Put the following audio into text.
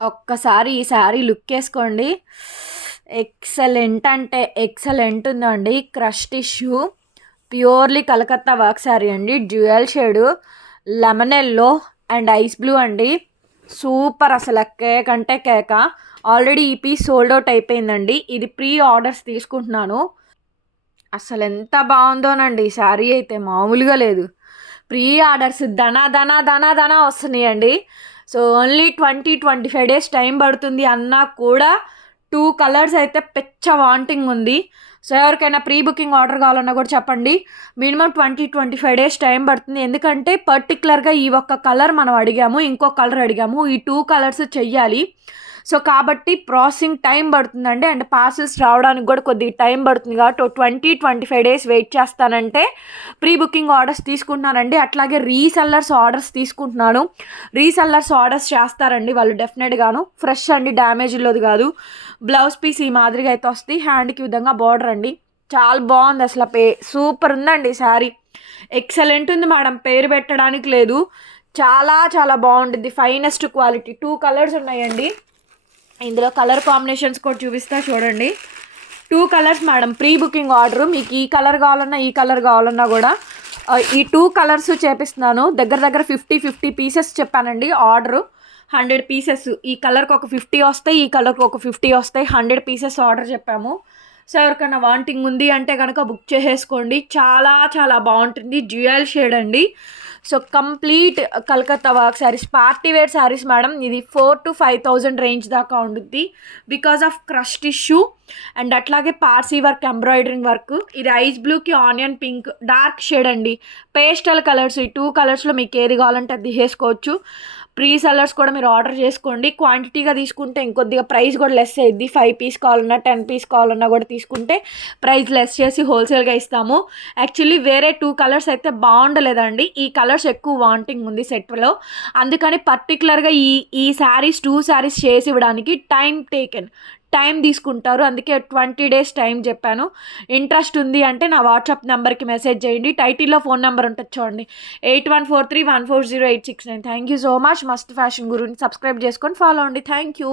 ఒక్కసారి ఈ శారీ లుక్ వేసుకోండి. ఎక్సలెంట్ అంటే ఎక్సలెంట్ ఉందండి. Crush tissue purely Calcutta work sari అండి. Dual shade lemon yellow and ice blue అండి. సూపర్ అసలు కేక్ అంటే కేక. ఆల్రెడీ ఈ పీస్ సోల్డ్ అవుట్ అయిపోయిందండి. ఇది ప్రీ ఆర్డర్స్ తీసుకుంటున్నాను. అసలు ఎంత బాగుందోనండి ఈ శారీ అయితే మామూలుగా లేదు. ప్రీ ఆర్డర్స్ ధనా ధనా ధనా ధనా వస్తున్నాయండి. సో ఓన్లీ 25 డేస్ టైం పడుతుంది అన్నా కూడా 2 కలర్స్ అయితే పెచ్చ వాంటింగ్ ఉంది. సో ఎవరికైనా ప్రీ బుకింగ్ ఆర్డర్ కావాలన్నా కూడా చెప్పండి. మినిమం 25 డేస్ టైం పడుతుంది. ఎందుకంటే పర్టికులర్గా ఈ ఒక్క కలర్ మనం అడిగాము, ఇంకో కలర్ అడిగాము, ఈ 2 కలర్స్ చెయ్యాలి. సో కాబట్టి ప్రాసెసింగ్ టైం పడుతుందండి. అండ్ పార్సల్స్ రావడానికి కూడా కొద్దిగా టైం పడుతుంది కాబట్టి 25 డేస్ వెయిట్ చేస్తానంటే ప్రీ బుకింగ్ ఆర్డర్స్ తీసుకుంటున్నానండి. అట్లాగే రీసెల్లర్స్ ఆర్డర్స్ తీసుకుంటున్నాను. రీసెల్లర్స్ ఆర్డర్స్ చేస్తారండి వాళ్ళు డెఫినెట్గాను. ఫ్రెష్ అండి, డ్యామేజ్లోది కాదు. బ్లౌజ్ పీస్ ఈ మాదిరిగా అయితే వస్తుంది. హ్యాండ్కి విధంగా బార్డర్ అండి. చాలా బాగుంది అసలు. సూపర్ ఉందండి శారీ. ఎక్సలెంట్ ఉంది మేడం, పేరు పెట్టడానికి లేదు. చాలా చాలా బాగుంటుంది. Finest quality. 2 కలర్స్ ఉన్నాయండి. ఇందులో కలర్ కాంబినేషన్స్ కూడా చూపిస్తా చూడండి. 2 colours madam. Pre booking order మీకు ఈ కలర్ కావాలన్నా ఈ కలర్ కావాలన్నా కూడా ఈ 2 కలర్స్ చేపిస్తున్నాను. దగ్గర దగ్గర 50 పీసెస్ చెప్పానండి ఆర్డరు. 100 పీసెస్. ఈ కలర్కి ఒక 50 వస్తాయి, ఈ కలర్కి ఒక 50 వస్తాయి. 100 పీసెస్ ఆర్డర్ చెప్పాము. సో ఎవరికైనా వాంటింగ్ ఉంది అంటే కనుక బుక్ చేసేసుకోండి. చాలా చాలా బాగుంటుంది. డ్యూయల్ షేడ్ అండి. So complete Calcutta work saris, party wear saris madam. ఇది 4,000 to 5,000 రేంజ్ దాకా ఉంటుంది because of crush tissue and అట్లాగే పార్సీ వర్క్, ఎంబ్రాయిడరింగ్ వర్క్. ఇది ఐస్ బ్లూకి ఆనియన్ పింక్ డార్క్ షేడ్ అండి. Pastel colours. ఈ 2 కలర్స్లో మీకు ఏది కావాలంటే అది తీసేసుకోవచ్చు. ప్రీ సెల్లర్స్ కూడా మీరు ఆర్డర్ చేసుకోండి. క్వాంటిటీగా తీసుకుంటే ఇంకొద్దిగా ప్రైస్ కూడా లెస్ అయ్యిద్ది. 5 పీస్ కావాలన్నా 10 పీస్ కావాలన్నా కూడా తీసుకుంటే ప్రైస్ లెస్ చేసి హోల్సేల్గా ఇస్తాము. యాక్చువల్లీ వేరే 2 కలర్స్ అయితే బాగుండలేదండి. ఈ కలర్స్ ఎక్కువ వాంటింగ్ ఉంది సెట్లో. అందుకని పర్టికులర్గా ఈ శారీస్ 2 శారీస్ చేసి ఇవ్వడానికి టైం తీసుకుంటారు. అందుకే 20 డేస్ టైం చెప్పాను. ఇంట్రెస్ట్ ఉంది అంటే నా వాట్సాప్ నెంబర్కి మెసేజ్ చేయండి. టైటిల్లో ఫోన్ నెంబర్ ఉంటుంది చూడండి, 8143140869. Thank you so much. మస్త్ ఫ్యాషన్ గురుని సబ్స్క్రైబ్ చేసుకొని ఫాలో అండి. Thank you.